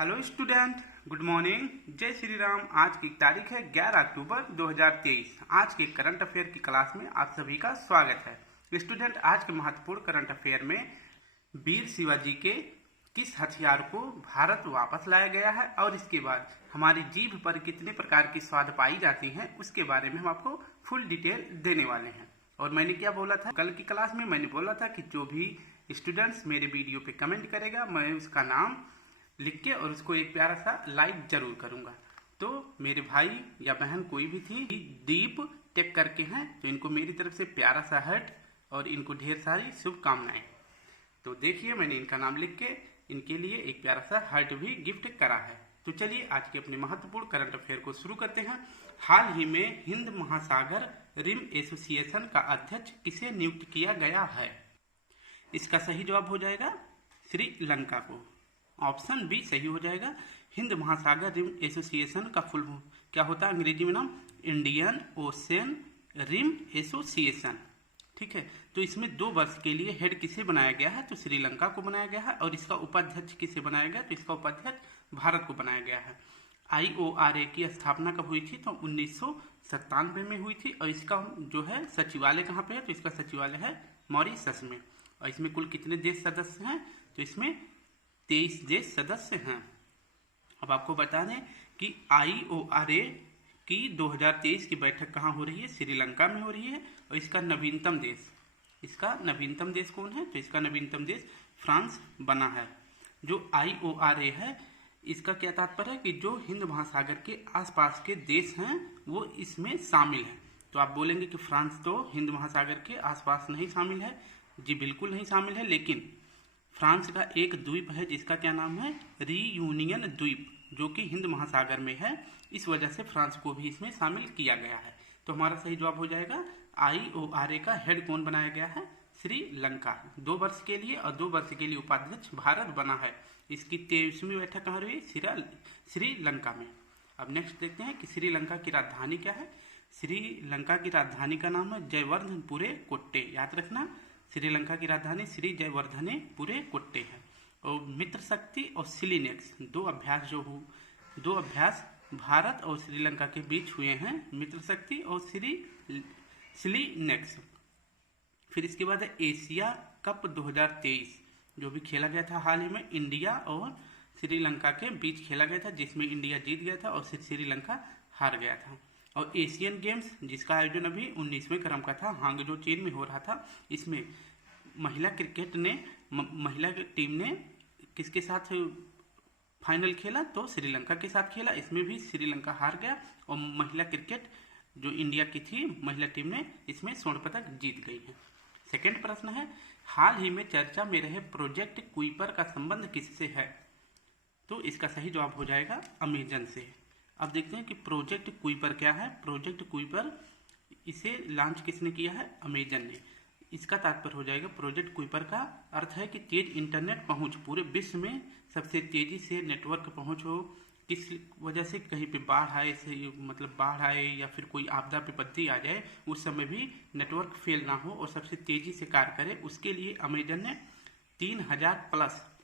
Hello student, good morning. जय श्री राम। आज की तारीख है 11 अक्टूबर 2023। आज के करंट अफेयर की क्लास में आप सभी का स्वागत है। स्टूडेंट, आज के महत्वपूर्ण करंट अफेयर में वीर शिवाजी के किस हथियार को भारत वापस लाया गया है और इसके बाद हमारी जीभ पर कितने प्रकार की स्वाद पाई जाती हैं उसके बारे में हम आपको फुल डिटेल देने वाले हैं। और मैंने क्या बोला था कल की क्लास में, मैंने बोला था कि जो भी स्टूडेंट्स मेरे वीडियो पे कमेंट करेगा मैं उसका नाम लिख के और उसको एक प्यारा सा लाइक जरूर करूंगा। तो मेरे भाई या बहन कोई भी थी दीप टेक करके हैं, तो इनको मेरी तरफ से प्यारा सा हर्ट और इनको ढेर सारी शुभकामनाएं। तो देखिए, मैंने इनका नाम लिख के इनके लिए एक प्यारा सा हर्ट भी गिफ्ट करा है। तो चलिए आज के अपने महत्वपूर्ण करंट अफेयर को शुरू करते हैं। हाल ही में हिंद महासागर रिम एसोसिएशन का अध्यक्ष किसे नियुक्त किया गया है? इसका सही जवाब हो जाएगा श्रीलंका को। ऑप्शन बी सही हो जाएगा। हिंद महासागर रिम एसोसिएशन का फुल क्या होता है अंग्रेजी में नाम? Indian Ocean Rim Association. ठीक है, तो इसमें 2 वर्ष के लिए हेड किसे बनाया गया है? तो श्रीलंका को बनाया गया है। और इसका उपाध्यक्ष किसे बनाया गया? तो इसका उपाध्यक्ष भारत को बनाया गया है। IORA की स्थापना कब हुई थी? तो 1997 में हुई थी। और इसका जो है सचिवालय कहाँ पे है? तो इसका सचिवालय है मॉरिशस में। और इसमें कुल कितने देश सदस्य हैं? तो इसमें 23 देश सदस्य हैं। अब आपको बता दें कि IORA की 2023 की बैठक कहाँ हो रही है? श्रीलंका में हो रही है। और इसका नवीनतम देश कौन है? तो इसका नवीनतम देश फ्रांस बना है। जो IORA है इसका क्या तात्पर्य है कि जो हिंद महासागर के आसपास के देश हैं वो इसमें शामिल हैं। तो आप बोलेंगे कि फ्रांस तो हिंद महासागर के आसपास नहीं शामिल है। जी बिल्कुल नहीं शामिल है, लेकिन फ्रांस का एक द्वीप है जिसका क्या नाम है? रियूनियन द्वीप, जो कि हिंद महासागर में है। इस वजह से फ्रांस को भी इसमें शामिल किया गया है। तो हमारा सही जवाब हो जाएगा IORA का हेड कौन बनाया गया है? श्रीलंका। 2 वर्ष के लिए और 2 वर्ष के लिए उपाध्यक्ष भारत बना है। इसकी 23वीं बैठक कहाँ रही? श्रीलंका में। अब नेक्स्ट देखते हैं कि श्रीलंका की राजधानी क्या है। श्रीलंका की राजधानी का नाम है जयवर्धनपुरे कोट्टे। याद रखना, श्रीलंका की राजधानी श्री जयवर्धनेपुरे कोट्टे है। और मित्र शक्ति और सिलीनेक्स दो अभ्यास भारत और श्रीलंका के बीच हुए हैं। मित्र शक्ति और सिलीनेक्स। फिर इसके बाद है एशिया कप 2023 जो भी खेला गया था हाल ही में, इंडिया और श्रीलंका के बीच खेला गया था, जिसमें इंडिया जीत गया था और श्रीलंका हार गया था। और एशियन गेम्स जिसका आयोजन अभी 19वें क्रम का था, हांगझो चीन में हो रहा था, इसमें महिला टीम ने किसके साथ फाइनल खेला? तो श्रीलंका के साथ खेला। इसमें भी श्रीलंका हार गया और महिला क्रिकेट जो इंडिया की थी महिला टीम ने इसमें स्वर्ण पदक जीत गई है। सेकंड प्रश्न है, हाल ही में चर्चा में रहे प्रोजेक्ट कुइपर का संबंध किससे है? तो इसका सही जवाब हो जाएगा अमेजन से। अब देखते हैं कि प्रोजेक्ट कुइपर क्या है। प्रोजेक्ट कुइपर इसे लॉन्च किसने किया है? अमेजन ने। इसका तात्पर्य हो जाएगा, प्रोजेक्ट कुइपर का अर्थ है कि तेज इंटरनेट पहुंच, पूरे विश्व में सबसे तेजी से नेटवर्क पहुंच हो। किस वजह से कहीं पे बाढ़ आए या फिर कोई आपदा विपत्ति आ जाए, उस समय भी नेटवर्क फेल ना हो और सबसे तेजी से कार्य करे, उसके लिए अमेजन ने 3000 प्लस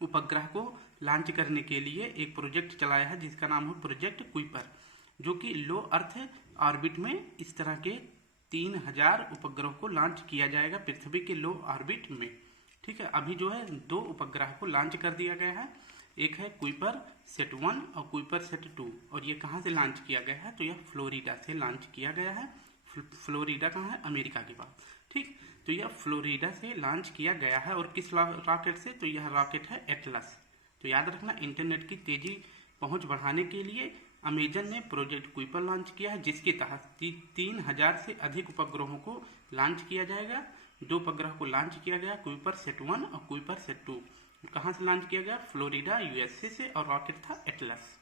उपग्रह को लॉन्च करने के लिए एक प्रोजेक्ट चलाया है जिसका नाम है प्रोजेक्ट कुइपर, जो कि लो अर्थ ऑर्बिट में इस तरह के 3000 उपग्रह को लॉन्च किया जाएगा पृथ्वी के लो ऑर्बिट में। ठीक है, अभी जो है 2 उपग्रह को लॉन्च कर दिया गया है। एक है कुइपर सेट 1 और कुइपर सेट 2। और ये कहाँ से लॉन्च किया गया है? तो यह फ्लोरिडा से लॉन्च किया गया है। फ्लोरिडा कहाँ है? अमेरिका के पास। ठीक, तो यह फ्लोरिडा से लॉन्च किया गया है। और किस रॉकेट से? तो यह रॉकेट है एटलस। तो याद रखना, इंटरनेट की तेजी पहुंच बढ़ाने के लिए अमेजन ने प्रोजेक्ट कुइपर लॉन्च किया है, जिसके तहत 3000 से अधिक उपग्रहों को लॉन्च किया जाएगा। 2 उपग्रह को लॉन्च किया गया, कुइपर सेट 1 और कुइपर सेट 2। कहाँ से लॉन्च किया गया? फ्लोरिडा USA से। और रॉकेट था एटलस।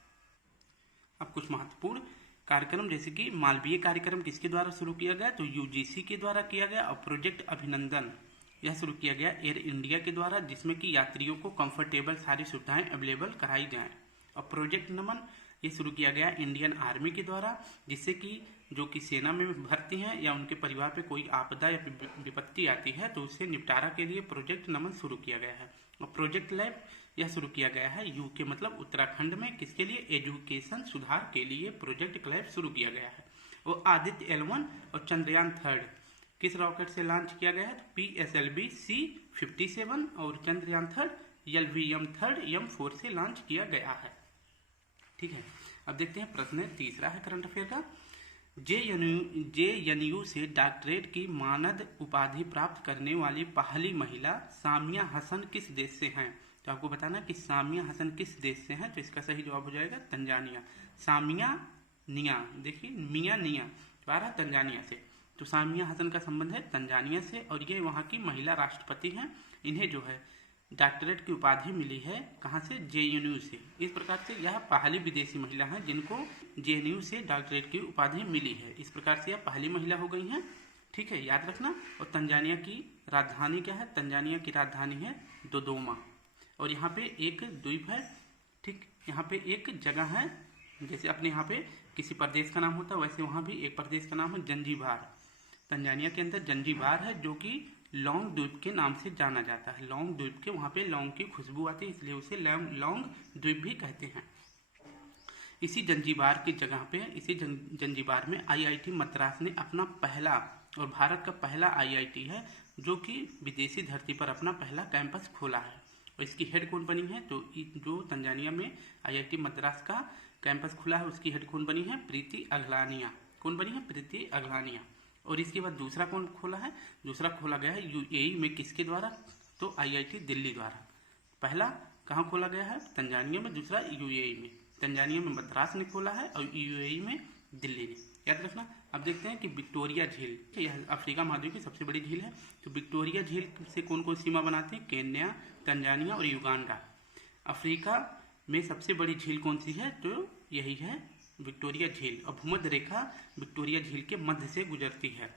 अब कुछ महत्वपूर्ण कार्यक्रम, जैसे कि मालवीय कार्यक्रम किसके द्वारा शुरू किया गया? तो UGC के द्वारा किया गया। और प्रोजेक्ट अभिनंदन यह शुरू किया गया एयर इंडिया के द्वारा, जिसमें कि यात्रियों को कंफर्टेबल सारी सुविधाएं अवेलेबल कराई जाएं। और प्रोजेक्ट नमन ये शुरू किया गया इंडियन आर्मी के द्वारा, जिससे कि जो कि सेना में भर्ती हैं या उनके परिवार पे कोई आपदा या विपत्ति आती है तो उससे निपटारा के लिए प्रोजेक्ट नमन शुरू किया गया है। और प्रोजेक्ट लैब यह शुरू किया गया है यूके मतलब उत्तराखंड में, किसके लिए? एजुकेशन सुधार के लिए प्रोजेक्ट क्लैप शुरू किया गया है। और आदित्य L1 और चंद्रयान 3 किस रॉकेट से लॉन्च किया गया है? PSLV C57 और चंद्रयान 3 LVM 3 M4 से लॉन्च किया गया है। ठीक है, अब देखते हैं प्रश्न तीसरा है करंट अफेयर का। JNU से डॉक्टरेट की मानद उपाधि प्राप्त करने वाली पहली महिला सामिया हसन किस देश से हैं? तो आपको बताना कि सामिया हसन किस देश से हैं, तो इसका सही जवाब हो जाएगा तंजानिया। सामिया निया, देखिए मिया निया तो आ रहा तंजानिया से, तो सामिया हसन का संबंध है तंजानिया से और ये वहाँ की महिला राष्ट्रपति हैं। इन्हें जो है डॉक्टरेट की उपाधि मिली है कहाँ से? JNU से। इस प्रकार से यह पहली विदेशी महिला है जिनको JNU से डॉक्टरेट की उपाधि मिली है। इस प्रकार से यह पहली महिला हो गई हैं। ठीक है, याद रखना। और तंजानिया की राजधानी क्या है? तंजानिया की राजधानी है दोदोमा और यहाँ पे एक द्वीप है। ठीक, यहाँ पे एक जगह है, जैसे अपने यहाँ पे किसी प्रदेश का नाम होता है वैसे वहाँ भी एक प्रदेश का नाम है जंजीबार। तंजानिया के अंदर जंजीबार है जो कि लौंग द्वीप के नाम से जाना जाता है। लौंग द्वीप के वहाँ पे लौंग की खुशबू आती है इसलिए उसे लौंग द्वीप भी कहते हैं। इसी जंजीबार की जगह पे, इसी जंजीबार में IIT मद्रास ने अपना पहला और भारत का पहला IIT है जो कि विदेशी धरती पर अपना पहला कैंपस खोला है। और इसकी हेड कौन बनी है? तो जो तंजानिया में IIT मद्रास का कैंपस खुला है उसकी हेड कौन बनी है? प्रीति अगलानिया। कौन बनी है? प्रीति अगलानिया। और इसके बाद दूसरा कौन खोला है? दूसरा खोला गया है UAE में, किसके द्वारा? तो IIT दिल्ली द्वारा। पहला कहाँ खोला गया है? तंजानिया में, दूसरा UAE में। तंजानिया में मद्रास ने खोला है और UAE में दिल्ली ने। याद रखना। अब देखते हैं कि विक्टोरिया झील, यह अफ्रीका महाद्वीप की सबसे बड़ी झील है। तो विक्टोरिया झील से कौन कौन सीमा बनाते हैं? केन्या, तंजानिया और युगांडा। अफ्रीका में सबसे बड़ी झील कौन सी है? तो यही है विक्टोरिया झील। और भूमध्य रेखा विक्टोरिया झील के मध्य से गुजरती है।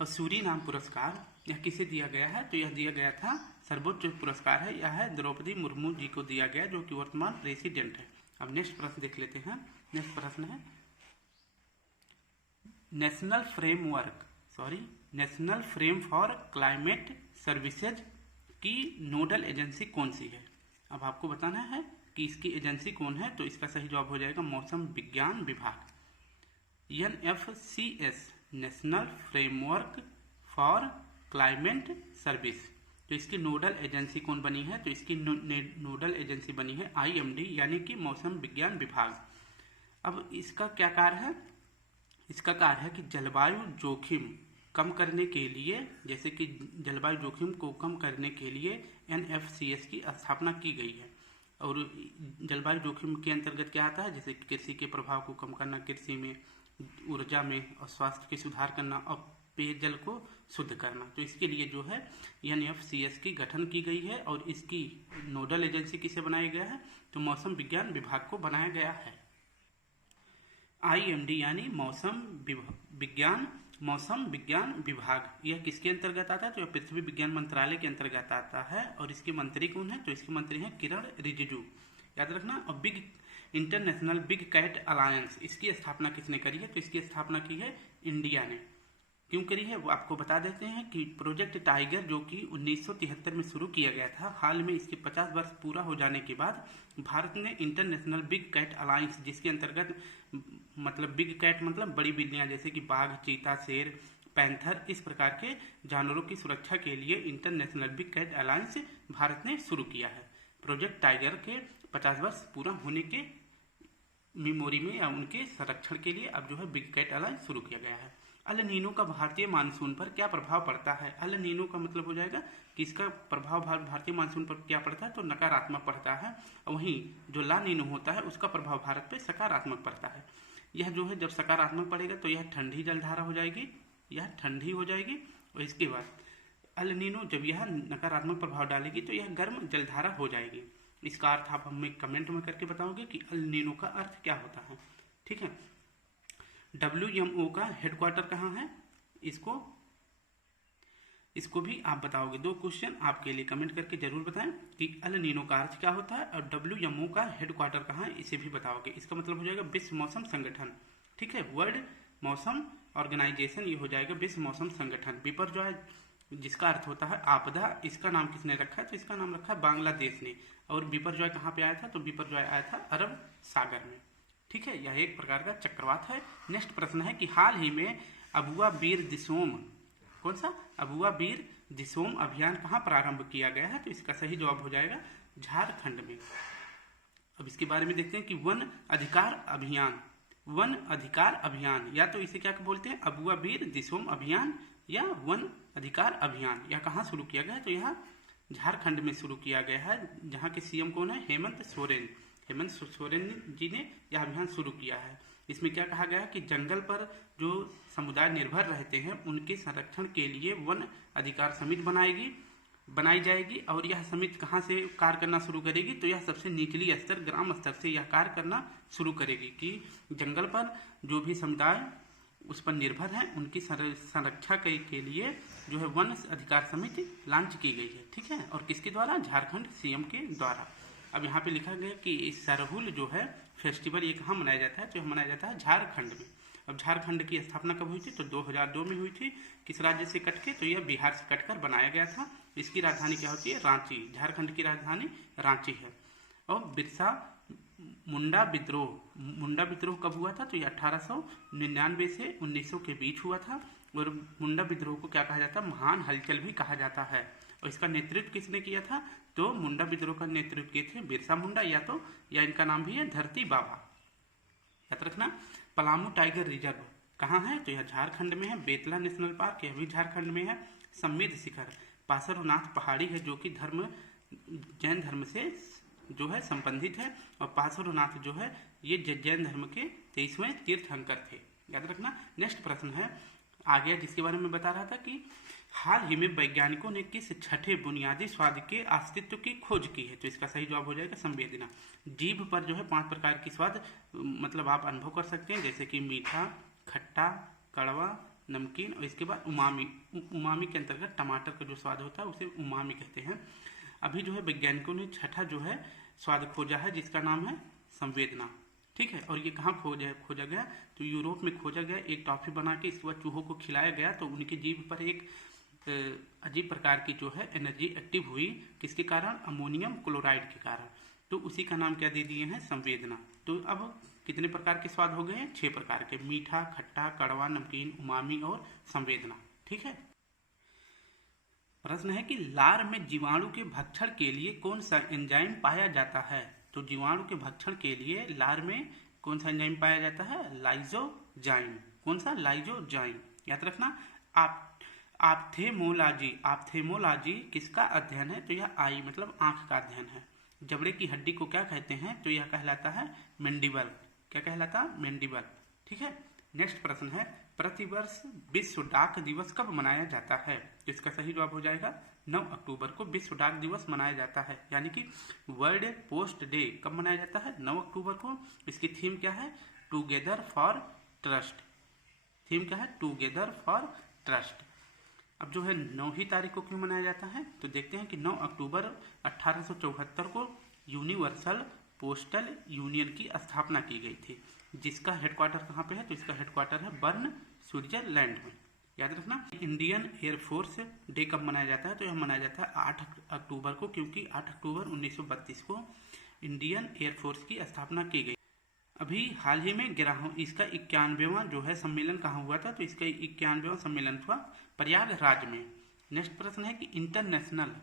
और सूरीनाम पुरस्कार यह किसे दिया गया है? तो यह दिया गया था, सर्वोच्च पुरस्कार है, यह है द्रौपदी मुर्मू जी को दिया गया जो कि वर्तमान प्रेसिडेंट है। अब नेक्स्ट प्रश्न देख लेते हैं। नेक्स्ट प्रश्न है national frame for climate services की नोडल एजेंसी कौन सी है? अब आपको बताना है कि इसकी एजेंसी कौन है, तो इसका सही जवाब हो जाएगा मौसम विज्ञान विभाग, NFCS, national framework for climate service. तो इसकी नोडल एजेंसी कौन बनी है? तो इसकी नोडल एजेंसी बनी है IMD यानी कि मौसम विज्ञान विभाग। अब इसका क्या कार्य है? इसका कार्य है कि जलवायु जोखिम कम करने के लिए, जैसे कि जलवायु जोखिम को कम करने के लिए NFCS की स्थापना की गई है। और जलवायु जोखिम के अंतर्गत क्या आता है? जैसे कृषि के प्रभाव को कम करना, कृषि में, ऊर्जा में और स्वास्थ्य के सुधार करना और पेयजल को शुद्ध करना। तो इसके लिए जो है NFCS की गठन की गई है और इसकी नोडल एजेंसी किसे बनाया गया है? तो मौसम विज्ञान विभाग को बनाया गया है। IMD यानी मौसम विज्ञान विभाग, यह किसके अंतर्गत आता है? तो यह पृथ्वी विज्ञान मंत्रालय के अंतर्गत आता है। और इसके मंत्री कौन है? तो इसके मंत्री हैं किरण रिजिजू। याद रखना। और इंटरनेशनल बिग कैट अलायंस, इसकी स्थापना किसने करी है? तो इसकी स्थापना की है इंडिया ने। क्यों करी है वो आपको बता देते हैं कि प्रोजेक्ट टाइगर जो कि 1973 में शुरू किया गया था, हाल में इसके 50 वर्ष पूरा हो जाने के बाद भारत ने इंटरनेशनल बिग कैट अलायंस, जिसके अंतर्गत मतलब बिग कैट मतलब बड़ी बिल्लियां जैसे कि बाघ, चीता, शेर, पैंथर, इस प्रकार के जानवरों की सुरक्षा के लिए International Big Cat Alliance Bharat ने शुरू किया है। प्रोजेक्ट टाइगर के 50 वर्ष पूरा होने के मेमोरी में या उनके संरक्षण के लिए अब जो है बिग कैट अलायंस शुरू किया गया है। अल नीनो का भारतीय मानसून पर क्या प्रभाव पड़ता है? अल नीनो का मतलब हो जाएगा कि इसका प्रभाव भारतीय मानसून पर क्या पड़ता है? तो नकारात्मक पड़ता है। और वहीं जो ला नीनो होता है उसका प्रभाव भारत पे सकारात्मक पड़ता है। यह जो है जब सकारात्मक पड़ेगा तो यह ठंडी जलधारा हो जाएगी, यह ठंडी हो जाएगी। और इसके बाद अल नीनो जब यह नकारात्मक प्रभाव डालेगी तो यह गर्म जलधारा हो जाएगी। इसका अर्थ आप हमें कमेंट में करके बताओगे कि अल नीनो का अर्थ क्या होता है। ठीक है। WMO का हेडक्वार्टर कहाँ है? इसको भी आप बताओगे। 2 क्वेश्चन आपके लिए कमेंट करके जरूर बताएं कि अल नीनो का अर्थ क्या होता है और WMO का हेडक्वार्टर कहाँ है, इसे भी बताओगे। इसका मतलब हो जाएगा विश्व मौसम संगठन। ठीक है, वर्ल्ड मौसम ऑर्गेनाइजेशन, ये हो जाएगा विश्व मौसम संगठन। विपर्जॉय जिसका अर्थ होता है आपदा, इसका नाम किसने रखा है? तो इसका नाम रखा है बांग्लादेश ने। और बिपरजॉय कहाँ पे आया था? तो बिपरजॉय आया था अरब सागर में। ठीक है, यह एक प्रकार का चक्रवात है। नेक्स्ट प्रश्न है कि हाल ही में अबुआ बीर दिसोम, कौन सा? अबुआ बीर दिसोम अभियान कहाँ प्रारंभ किया गया है? तो इसका सही जवाब हो जाएगा झारखंड में। अब इसके बारे में देखते हैं कि वन अधिकार अभियान, वन अधिकार अभियान, या तो इसे क्या बोलते हैं? अबुआ बीर दिसोम अभियान या वन अधिकार अभियान। यह कहाँ शुरू किया गया है? तो यह झारखंड में शुरू किया गया है, जहाँ के सीएम कौन है? हेमंत सोरेन। हेमंत सोरेन जी ने यह अभियान शुरू किया है। इसमें क्या कहा गया है कि जंगल पर जो समुदाय निर्भर रहते हैं उनके संरक्षण के लिए वन अधिकार समिति बनाई जाएगी। और यह समिति कहाँ से कार्य करना शुरू करेगी? तो यह सबसे निचली स्तर, ग्राम स्तर से यह कार्य करना शुरू करेगी कि जंगल पर जो भी समुदाय उस पर निर्भर है उनकी संरक्षा के लिए जो है वन अधिकार समिति लॉन्च की गई है। ठीक है, और किसके द्वारा? झारखंड सीएम के द्वारा। अब यहाँ पे लिखा गया कि सरहुल जो है फेस्टिवल ये कहाँ मनाया जाता है? तो यह मनाया जाता है झारखंड में। अब झारखंड की स्थापना कब हुई थी? तो 2002 में हुई थी। किस राज्य से कट के? तो यह बिहार से कटकर बनाया गया था। इसकी राजधानी क्या होती है? रांची। झारखंड की राजधानी रांची है। और बिरसा मुंडा विद्रोह कब हुआ था? तो ये 1899 से 1900 के बीच हुआ था। और मुंडा विद्रोह को क्या कहा जाता है? महान हलचल भी कहा जाता है। और इसका नेतृत्व किसने किया था? तो मुंडा विद्रोह का नेतृत्व किए थे बिरसा मुंडा, या इनका नाम भी है धरती बाबा। याद रखना। पलामू टाइगर रिजर्व कहाँ है? तो यह झारखंड में है। बेतला नेशनल पार्क यह भी झारखंड में है। समृद्ध शिखर पार्श्वनाथ पहाड़ी है, जो कि जैन धर्म से जो है संबंधित है। और पार्श्वनाथ जो है ये जैन धर्म के 23वें तीर्थंकर थे। याद रखना। नेक्स्ट प्रश्न है आगे, जिसके बारे में बता रहा था कि हाल ही में वैज्ञानिकों ने किस छठे बुनियादी स्वाद के अस्तित्व की खोज की है? तो इसका सही जवाब हो जाएगा संवेदना। जीभ पर जो है 5 प्रकार की स्वाद मतलब आप अनुभव कर सकते हैं, जैसे कि मीठा, खट्टा, कड़वा, नमकीन और इसके बाद उमामी। उमामी के अंतर्गत टमाटर का जो स्वाद होता है उसे उमामी कहते हैं। अभी जो है वैज्ञानिकों ने छठा जो है स्वाद खोजा है, जिसका नाम है संवेदना। ठीक है, और ये कहाँ खोजा गया? तो यूरोप में खोजा गया। एक टॉफी बना के इसके बाद चूहों को खिलाया गया, तो उनकी जीभ पर एक अजीब प्रकार की जो है एनर्जी एक्टिव हुई। किसके कारण? अमोनियम क्लोराइड के कारण। तो उसी का नाम क्या दे दिए हैं? संवेदना। तो अब कितने प्रकार के स्वाद हो गए हैं? 6 प्रकार के। मीठा, खट्टा, कड़वा, नमकीन, उमामी और संवेदना। ठीक है। प्रश्न है कि लार में जीवाणु के भक्षण के लिए कौन सा एंजाइम पाया जाता है? तो जीवाणु के भक्षण के लिए लार में कौन सा एंजाइम पाया जाता है? लाइजोजाइम। कौन सा? लाइजोजाइम। याद रखना। आप्थेमोलॉजी किसका अध्ययन है? तो यह आई मतलब आंख का अध्ययन है। जबड़े की हड्डी को क्या कहते हैं? तो यह कहलाता है मेंडिबल। क्या कहलाता? मेंडिबल। ठीक है। नेक्स्ट प्रश्न है प्रतिवर्ष विश्व डाक दिवस कब मनाया जाता है? इसका सही जवाब हो जाएगा 9 अक्टूबर को विश्व डाक दिवस मनाया जाता है। यानी कि वर्ल्ड पोस्ट डे कब मनाया जाता है? 9 अक्टूबर को। इसकी थीम क्या है? Together for trust. थीम क्या है? Together for trust. अब जो है 9 तारीख को क्यों मनाया जाता है? तो देखते हैं कि 9 अक्टूबर 1874 को यूनिवर्सल पोस्टल यूनियन की स्थापना की गई थी, जिसका हेडक्वार्टर कहाँ पे है? तो इसका हेडक्वार्टर है बर्न, स्विट्जरलैंड में। याद रखना। इंडियन एयरफोर्स डे कब मनाया जाता है? तो यह मनाया जाता है 8 अक्टूबर को, क्योंकि 8 अक्टूबर 1932 को इंडियन एयरफोर्स की स्थापना की गई। अभी हाल ही में इसका 91वां जो है सम्मेलन कहाँ हुआ था? तो इसका 91वां सम्मेलन हुआ प्रयागराज में। नेक्स्ट प्रश्न है कि international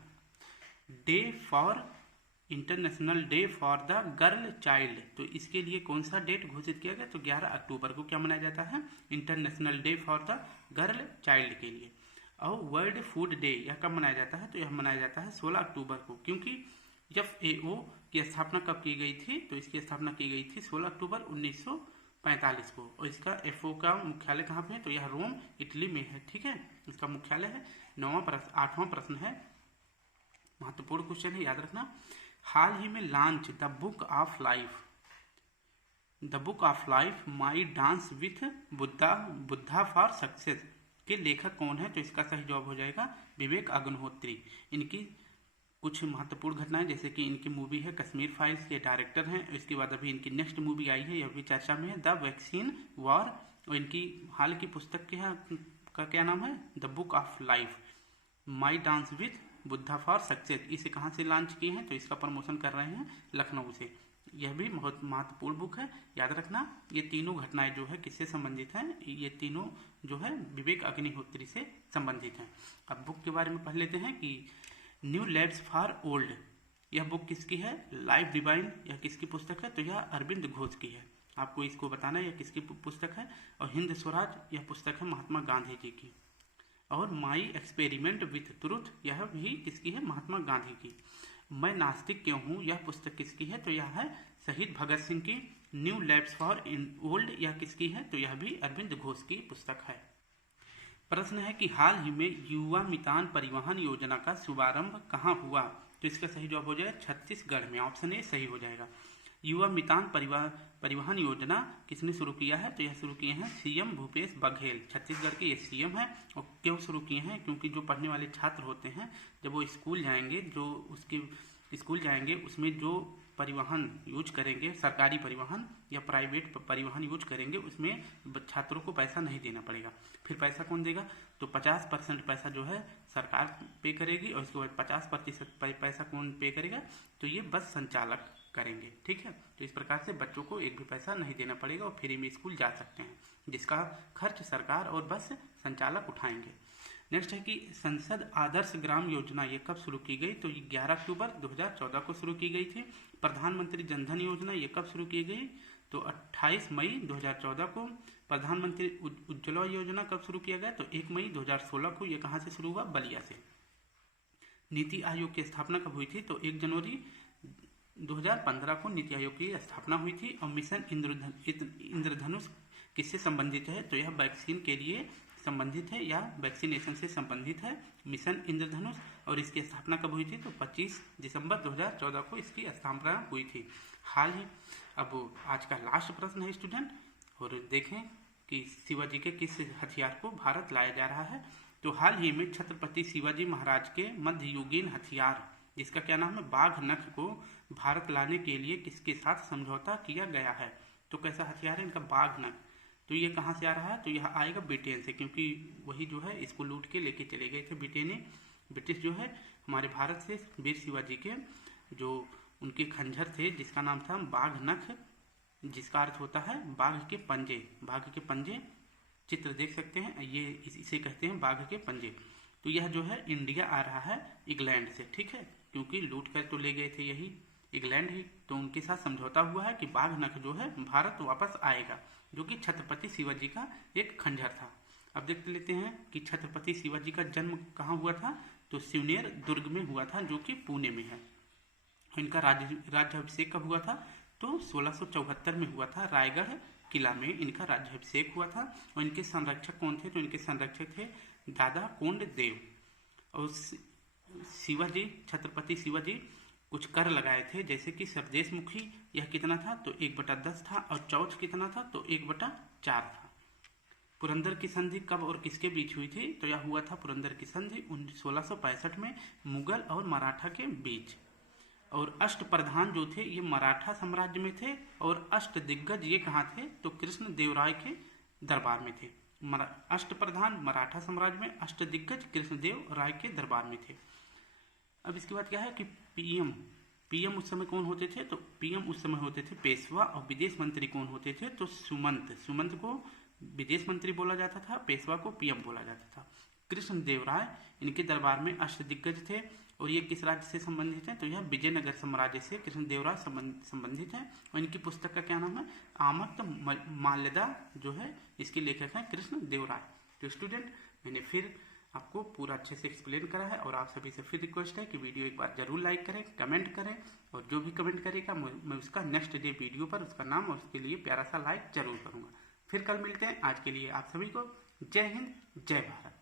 day for the girl child, तो इसके लिए कौन सा डेट घोषित किया गया? तो 11 अक्टूबर को क्या मनाया जाता है? International day for the girl child के लिए। और वर्ल्ड फूड डे यह कब मनाया जाता है? तो यह मनाया जाता है 16 अक्टूबर को, क्योंकि FAO की स्थापना कब की गई थी? तो इसकी स्थापना की गई थी 16 अक्टूबर 1945 को। और इसका FAO का मुख्यालय कहाँ पे है? तो यह रोम, इटली में है। ठीक है, इसका मुख्यालय है। 8वां प्रश्न है, महत्वपूर्ण क्वेश्चन है, याद रखना। हाल ही में launch the book of life my dance with Buddha for success के लेखक कौन है? तो इसका सही जवाब हो जाएगा विवेक अग्निहोत्री। इनकी कुछ महत्वपूर्ण घटनाएं, जैसे कि इनकी मूवी है कश्मीर फाइल्स के डायरेक्टर हैं। इसके बाद अभी इनकी नेक्स्ट मूवी आई है, यह भी चर्चा में है, द वैक्सीन वॉर। और इनकी हाल की पुस्तक का क्या नाम है? The book of life my dance with Buddha for success, इसे कहाँ से लॉन्च किए हैं, तो इसका प्रमोशन कर रहे हैं लखनऊ से। यह भी बहुत महत्वपूर्ण बुक है, याद रखना। ये तीनों घटनाएं जो है किससे संबंधित हैं, ये तीनों जो है विवेक अग्निहोत्री से संबंधित हैं। अब बुक के बारे में पढ़ लेते हैं कि न्यू लैब्स फॉर ओल्ड, यह बुक किसकी है, लाइफ डिवाइन, यह किसकी पुस्तक है, तो यह अरविंद घोष की है। आपको इसको बताना है यह किसकी पुस्तक है। और हिंद स्वराज, यह पुस्तक है महात्मा गांधी जी की। और माई एक्सपेरिमेंट विथ ट्रुथ, यह भी किसकी है, महात्मा गांधी की। मैं नास्तिक क्यों हूँ, यह पुस्तक किसकी है, तो यह है शहीद भगत सिंह की। न्यू लैब्स फॉर ओल्ड, यह किसकी है, तो यह भी अरविंद घोष की पुस्तक है। प्रश्न है कि हाल ही में युवा मितान परिवहन योजना का शुभारंभ कहाँ हुआ, तो इसका सही जवाब हो जाएगा छत्तीसगढ़ में। ऑप्शन ए सही हो जाएगा। युवा मितान परिवहन योजना किसने शुरू किया है, तो यह शुरू किए हैं सीएम भूपेश बघेल, छत्तीसगढ़ के ये सीएम हैं। और क्यों शुरू किए हैं, क्योंकि जो पढ़ने वाले छात्र होते हैं जब वो स्कूल जाएंगे, जो उसके स्कूल जाएंगे उसमें जो परिवहन यूज करेंगे, सरकारी परिवहन या प्राइवेट परिवहन यूज करेंगे, उसमें छात्रों को पैसा नहीं देना पड़ेगा। फिर पैसा कौन देगा, तो 50% पैसा जो है सरकार पे करेगी, और इसके बाद 50% पैसा कौन पे करेगा, तो ये बस संचालक करेंगे। ठीक है, तो इस प्रकार से बच्चों को एक भी पैसा नहीं देना पड़ेगा और फ्री में स्कूल जा सकते हैं, जिसका खर्च सरकार और बस संचालक उठाएंगे। नेक्स्ट है कि संसद आदर्श ग्राम योजना ये कब शुरू की गई, तो ये 11 अक्टूबर 2014 को शुरू की गई थी। प्रधानमंत्री जनधन योजना ये कब शुरू की गई, तो 28 मई 2014 को। प्रधानमंत्री उज्ज्वला योजना कब शुरू किया गया, तो 1 मई 2016 को। ये कहाँ से शुरू हुआ, बलिया से। नीति आयोग की स्थापना कब हुई थी, तो 1 जनवरी 2015 को नीति आयोग की स्थापना हुई थी। और मिशन इंद्रधनुष किससे संबंधित है, तो यह वैक्सीन के लिए संबंधित है या वैक्सीनेशन से संबंधित है, मिशन इंद्रधनुष। और इसकी स्थापना कब हुई थी, तो 25 दिसंबर 2014 को इसकी स्थापना हुई थी, हाल ही। अब आज का लास्ट प्रश्न है स्टूडेंट, और देखें कि शिवाजी के किस हथियार को भारत लाया जा रहा है, तो हाल ही में छत्रपति शिवाजी महाराज के मध्ययुगीन हथियार, जिसका क्या नाम है, बाघ नख को भारत लाने के लिए किसके साथ समझौता किया गया है, तो कैसा हथियार है इनका, बाघ नख। तो ये कहाँ से आ रहा है, तो यह आएगा ब्रिटेन से, क्योंकि वही जो है इसको लूट के लेके चले गए थे ब्रिटिश जो है हमारे भारत से वीर शिवाजी के जो उनके खंजर थे, जिसका नाम था बाघ नख, जिसका अर्थ होता है बाघ के पंजे। बाघ के पंजे चित्र देख सकते हैं, ये इसे कहते हैं बाघ के पंजे। तो यह जो है इंडिया आ रहा है इंग्लैंड से, ठीक है, क्योंकि लूट कर तो ले गए थे यही इंग्लैंड ही, तो उनके साथ समझौता हुआ है कि बाघ नख जो है भारत वापस आएगा, जो कि छत्रपति शिवाजी का एक खंजर था। अब देख लेते हैं कि छत्रपति शिवाजी का जन्म कहाँ हुआ था, तो सिवनेर दुर्ग में हुआ था, जो कि पुणे में है। इनका राज्याभिषेक कब हुआ था, तो 1674 में हुआ था, रायगढ़ किला में इनका राज्याभिषेक हुआ था। और इनके संरक्षक कौन थे, तो इनके संरक्षक थे दादा कोंड देव। और शिवाजी, छत्रपति शिवाजी कुछ कर लगाए थे, जैसे कि स्वदेश मुखी, यह कितना था, तो 1/10 था। और चौथ कितना था, तो 1/4 था। पुरंदर की संधि कब और किसके बीच हुई थी, तो यह हुआ था पुरंदर की संधि 1665 में मुगल और मराठा के बीच। और अष्ट प्रधान जो थे ये मराठा साम्राज्य में थे, और अष्ट दिग्गज ये कहाँ थे, तो कृष्ण देवराय के दरबार में थे। अष्ट प्रधान मराठा साम्राज्य में, अष्ट दिग्गज कृष्णदेव राय के दरबार में थे। अब इसके बाद क्या है कि पीएम उस समय कौन होते थे, तो पीएम उस समय होते थे पेशवा। और विदेश मंत्री कौन होते थे, तो सुमंत को विदेश मंत्री बोला जाता था, पेशवा को पीएम बोला जाता था। कृष्ण देव राय इनके दरबार में अष्ट दिग्गज थे। और ये किस राज्य से संबंधित है, तो यह विजयनगर साम्राज्य से कृष्ण देव राय संबंधित है। और इनकी पुस्तक का क्या नाम है, आमक्त माल्यदा, जो है इसके लेखक हैं कृष्ण देव राय। तो स्टूडेंट, मैंने फिर आपको पूरा अच्छे से एक्सप्लेन करा है, और आप सभी से फिर रिक्वेस्ट है कि वीडियो एक बार जरूर लाइक करें, कमेंट करें, और जो भी कमेंट करेगा मैं उसका नेक्स्ट डे वीडियो पर उसका नाम और उसके लिए प्यारा सा लाइक जरूर करूंगा। फिर कल मिलते हैं, आज के लिए आप सभी को जय हिंद, जय भारत।